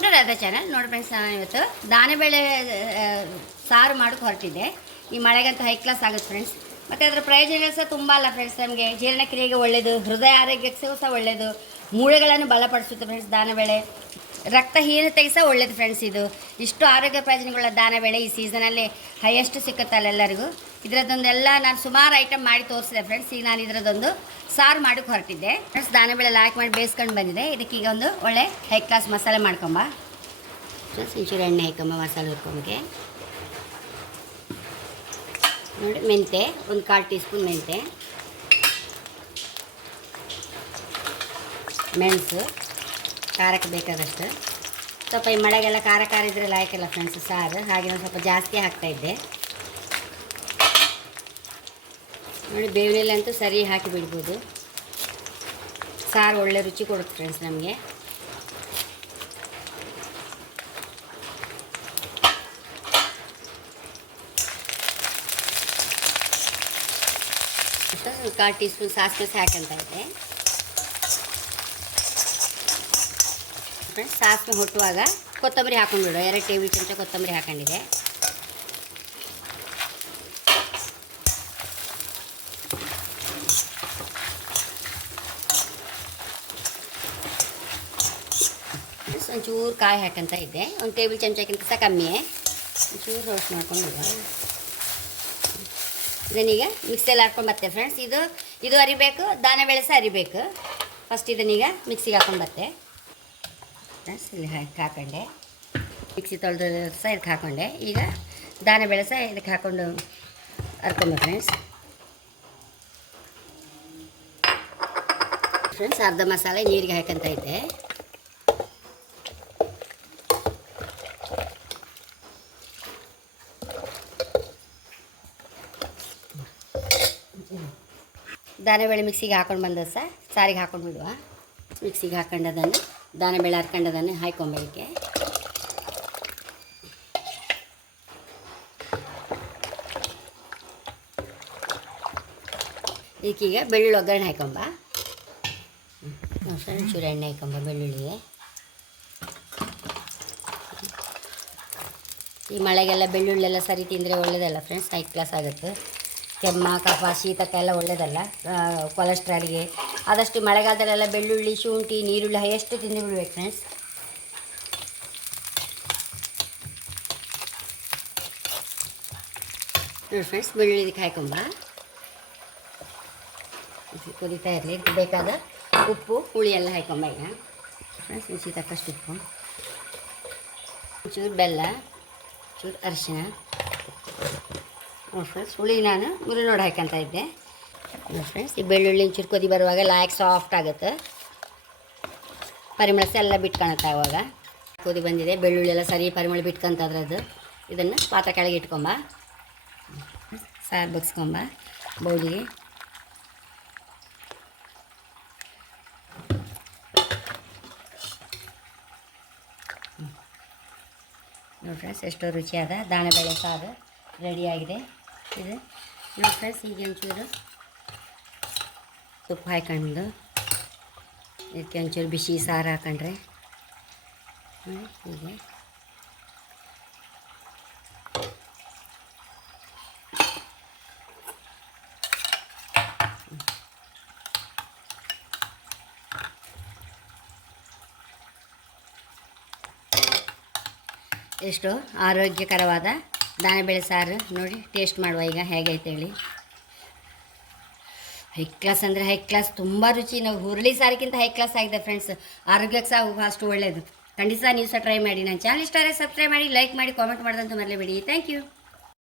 Welcome Radha channel ನೋಡಿ friends ನಾನು ಇವತ್ತು ದಾನೆಬೇಳೆ ಸಾರು ಮಾಡೋಕೆ ಹೊರಟಿದ್ದೆ. ಈ ಮಳೆಗಂತೂ ಹೈ ಕ್ಲಾಸ್ ಆಗುತ್ತೆ ಫ್ರೆಂಡ್ಸ್ ಮತ್ತು ಅದರ ಪ್ರಯೋಜನ ಸಹ ತುಂಬ ಅಲ್ಲ ಫ್ರೆಂಡ್ಸ್ ನಮಗೆ ಜೀರ್ಣಕ್ರಿಯೆಗೆ ಒಳ್ಳೆಯದು ಹೃದಯ ಆರೋಗ್ಯಕ್ಕೆ ಸಹ ಒಳ್ಳೆಯದು ಮೂಳೆಗಳನ್ನು ಬಲಪಡಿಸುತ್ತೆ ಫ್ರೆಂಡ್ಸ್ ದಾನಬೇಳೆ. ರಕ್ತಹೀನತೆಗೆ ಸಹ ಒಳ್ಳೆಯದು ಫ್ರೆಂಡ್ಸ್ ಇದು. ಇಷ್ಟು ಆರೋಗ್ಯ ಪ್ರಯೋಜನಗಳ ದಾನಬೇಳೆ ಈ ಸೀಸನಲ್ಲಿ ಹೈಯೆಸ್ಟ್ ಸಿಕ್ಕುತ್ತಲ್ಲ ಎಲ್ಲರಿಗೂ ಇದರದ್ದೊಂದೆಲ್ಲ ನಾನು ಸುಮಾರು ಐಟಮ್ ಮಾಡಿ ತೋರಿಸಿದೆ ಫ್ರೆಂಡ್ಸ್ ಈಗ ನಾನು ಇದರದ್ದೊಂದು ಸಾರು ಮಾಡೋಕ್ಕೆ ಹೊರಟಿದ್ದೆ. ಫ್ರೆಂಡ್ಸ್ ದಾನಬೇಳೆ ಹಾಕಿ ಮಾಡಿ ಬೇಯಿಸ್ಕೊಂಡು ಬಂದಿದೆ. ಇದಕ್ಕೆ ಈಗ ಒಂದು ಒಳ್ಳೆ ಹೈ ಕ್ಲಾಸ್ ಮಸಾಲೆ ಮಾಡ್ಕೊಂಬ. ಫ್ರೆಂಡ್ಸ್ ಇಂಚೂರು ಎಣ್ಣೆ ಹಾಕೊಂಬ, ಮಸಾಲೆ ಹುರ್ಕೊಂಬಿಗೆ. ನೋಡಿ ಮೆಂತೆ ಒಂದು ಕಾಲು ಟೀ ಸ್ಪೂನ್ ಮೆಂತೆ ಮೆಣಸು, ಖಾರಕ್ಕೆ ಬೇಕಾದಷ್ಟು. ಸ್ವಲ್ಪ ಈ ಮಳೆಗೆಲ್ಲ ಖಾರ ಖಾರ ಇದ್ರೆ ಲಾಯಕ್ಕಿಲ್ಲ ಫ್ರೆಂಡ್ಸ್ ಸಾರು. ಹಾಗೆ ಒಂದು ಸ್ವಲ್ಪ ಜಾಸ್ತಿ ಹಾಕ್ತಾಯಿದ್ದೆ ನೋಡಿ ಬೇವಿನಲ್ಲಿ ಅಂತೂ ಸರಿ ಹಾಕಿ ಬಿಡ್ಬೋದು. ಸಾರು ಒಳ್ಳೆ ರುಚಿ ಕೊಡುತ್ತೆ ಫ್ರೆಂಡ್ಸ್ ನಮಗೆ. ಕಾಲು ಟೀ ಸ್ಪೂನ್ ಸಾಸಿವೆ ಸಹ ಇದೆ ಫ್ರೆಂಡ್ಸ್ ಸಾಸಿವೆ ಹುಟ್ಟುವಾಗ ಕೊತ್ತಂಬರಿ ಹಾಕೊಂಡ್ಬಿಡು. ಎರಡು ಟೇಬಲ್ ಚಮಚ ಕೊತ್ತಂಬರಿ ಹಾಕೊಂಡಿದೆ ಒಂಚೂರು ಕಾಯಿ ಹಾಕಂತ ಇದ್ದೆ ಒಂದು ಟೇಬಲ್ ಚಮಚಕ್ಕಿಂತ ಸಹ ಕಮ್ಮಿಯೇ ಒಂಚೂರು ರೋಸ್ಟ್ ಮಾಡ್ಕೊಂಡು ಇದನ್ನೀಗ ಮಿಕ್ಸಿಯಲ್ಲಿ ಹಾಕ್ಕೊಂಡು ಬರ್ತೆ ಫ್ರೆಂಡ್ಸ್ ಇದು ಇದು ಅರಿಬೇಕು, ದಾನ ಬೆಳೆಸ ಅರಿಬೇಕು. ಫಸ್ಟ್ ಇದನ್ನೀಗ ಮಿಕ್ಸಿಗೆ ಹಾಕೊಂಡು ಫ್ರೆಂಡ್ಸ್ ಇಲ್ಲಿ ಹಾಕಿ ಹಾಕೊಂಡೆ. ಮಿಕ್ಸಿ ತೊಳೆದು ಸಹ ಇದಕ್ಕೆ ಹಾಕೊಂಡೆ. ಈಗ ದಾನ ಬೆಳೆಸ ಇದಕ್ಕೆ ಹಾಕ್ಕೊಂಡು ಹರ್ಕೊಂಬ ಫ್ರೆಂಡ್ಸ್ ಫ್ರೆಂಡ್ಸ್ ಅರ್ಧ ಮಸಾಲೆ ನೀರಿಗೆ ಹಾಕಂತ ಇದ್ದೆ ದಾನೆಬೇಳೆ ಮಿಕ್ಸಿಗೆ ಹಾಕೊಂಡು ಬಂದ ಸಾರಿಗೆ ಹಾಕೊಂಡು ಬಿಡುವ. ಮಿಕ್ಸಿಗೆ ಹಾಕೊಂಡದನ್ನು ದಾನೆಬೇಳೆ ಹರ್ಕೊಂಡದನ್ನು ಹಾಕೊಂಬಲಿಕ್ಕೆ ಇದಕ್ಕೀಗ ಬೆಳ್ಳುಳ್ಳಿ ಒಗ್ಗರಣೆ ಹಾಕೊಂಬ ಚೂರು ಎಣ್ಣೆ ಹಾಕೊಂಬ ಬೆಳ್ಳುಳ್ಳಿಗೆ. ಈ ಮಳೆಗೆಲ್ಲ ಬೆಳ್ಳುಳ್ಳಿ ಎಲ್ಲ ಸರಿ ತಿಂದರೆ ಒಳ್ಳೆಯದಲ್ಲ ಫ್ರೆಂಡ್ಸ್ ಹೈ ಕ್ಲಾಸ್ ಆಗುತ್ತೆ. ಕೆಮ್ಮ, ಕಫ ಶೀತಕ್ಕೆಲ್ಲ ಎಲ್ಲ ಒಳ್ಳೇದಲ್ಲ ಕೊಲೆಸ್ಟ್ರಾಲ್ಗೆ ಆದಷ್ಟು ಮಳೆಗಾಲದಲ್ಲೆಲ್ಲ ಬೆಳ್ಳುಳ್ಳಿ, ಶುಂಠಿ ನೀರುಳ್ಳಿ ಎಷ್ಟು ತಿಂದು ಬಿಡ್ಬೇಕು ಫ್ರೆಂಡ್ಸ್ ನೋಡಿ ಫ್ರೆಂಡ್ಸ್ ಬೆಳ್ಳುಳ್ಳಿ ಇದು ಕುದೀತಾ ಇರಲಿ ಬೇಕಾದ ಉಪ್ಪು, ಹುಳಿ ಎಲ್ಲ ಹಾಕೊಂಬ ಈಗ. ಫ್ರೆಂಡ್ಸ್ ರುಚಿ ತಕ್ಕಷ್ಟು ಉಪ್ಪು. ಚೂರು ಬೆಲ್ಲ ಚೂರು ಅರಿಶಿಣ. ನೋಡಿ ಫ್ರೆಂಡ್ಸ್ ಹುಳಿ ನಾನು ಮುರಿನೋಡು ಹಾಕಂತ ಇದ್ದೆ. ಫ್ರೆಂಡ್ಸ್ ಈ ಬೆಳ್ಳುಳ್ಳಿ ಒಂಚೂರು ಕೊದಿ ಬರುವಾಗ ಲಾಯಕ್ ಸಾಫ್ಟ್ ಆಗುತ್ತೆ. ಪರಿಮಳ ಎಲ್ಲ ಬಿಟ್ಕೊಳತ್ತೆ ಆವಾಗ. ಕುದಿ ಬಂದಿದೆ, ಬೆಳ್ಳುಳ್ಳಿ ಎಲ್ಲ ಸರಿ ಪರಿಮಳ ಬಿಟ್ಕೊಂತ ಅದ್ರದ್ದು. ಇದನ್ನು ಪಾತ್ರೆ ಕೆಳಗೆ ಇಟ್ಕೊಂಬ. ಸಾರು ಬಗ್ಸ್ಕೊಂಬ. ಬೌಲಿಗೆ. ನೋಡಿ ಫ್ರೆಂಡ್ಸ್ ಎಷ್ಟೋ ರುಚಿಯಾದ ಬೆಳೆ ಸಾರು ರೆಡಿಯಾಗಿದೆ ಇದು. ನೋಡಿ ಫ್ರೆಂಡ್ಸ್ ಈಗ ಒಂಚೂರು ತುಪ್ಪ ಹಾಕೊಂಡು ಇದಕ್ಕೆ ಒಂಚೂರು ಬಿಸಿ ಸಾರು ಹಾಕೊಂಡ್ರೆ. ನೋಡಿ, ಹೀಗೆ. ಎಷ್ಟು ಆರೋಗ್ಯಕರವಾದ ದಾನೆಬೇಳೆ ಸಾರು ನೋಡಿ ಟೇಸ್ಟ್ ಮಾಡುವ ಈಗ, ಹೇಗೈತೆ ಹೇಳಿ. ಹೈ ಕ್ಲಾಸ್ ಅಂದರೆ ಹೈ ಕ್ಲಾಸ್ ತುಂಬ ರುಚಿ. ನಾವು ಹುರುಳಿ ಸಾರಿಗಿಂತ ಹೈ ಕ್ಲಾಸ್ ಆಗಿದೆ ಫ್ರೆಂಡ್ಸ್ ಆರೋಗ್ಯಕ್ಕೆ ಸಹ ಅಷ್ಟು ಒಳ್ಳೆಯದು ಖಂಡಿತ ನೀವು ಸಹ ಟ್ರೈ ಮಾಡಿ. ನನ್ನ ಚಾನಲ್ ಇಷ್ಟ ಸಬ್ಸ್ಕ್ರೈಬ್ ಮಾಡಿ ಲೈಕ್ ಮಾಡಿ ಕಾಮೆಂಟ್ ಮಾಡೋದಂತೂ ಮರಲೇಬೇಡಿ ಥ್ಯಾಂಕ್ ಯು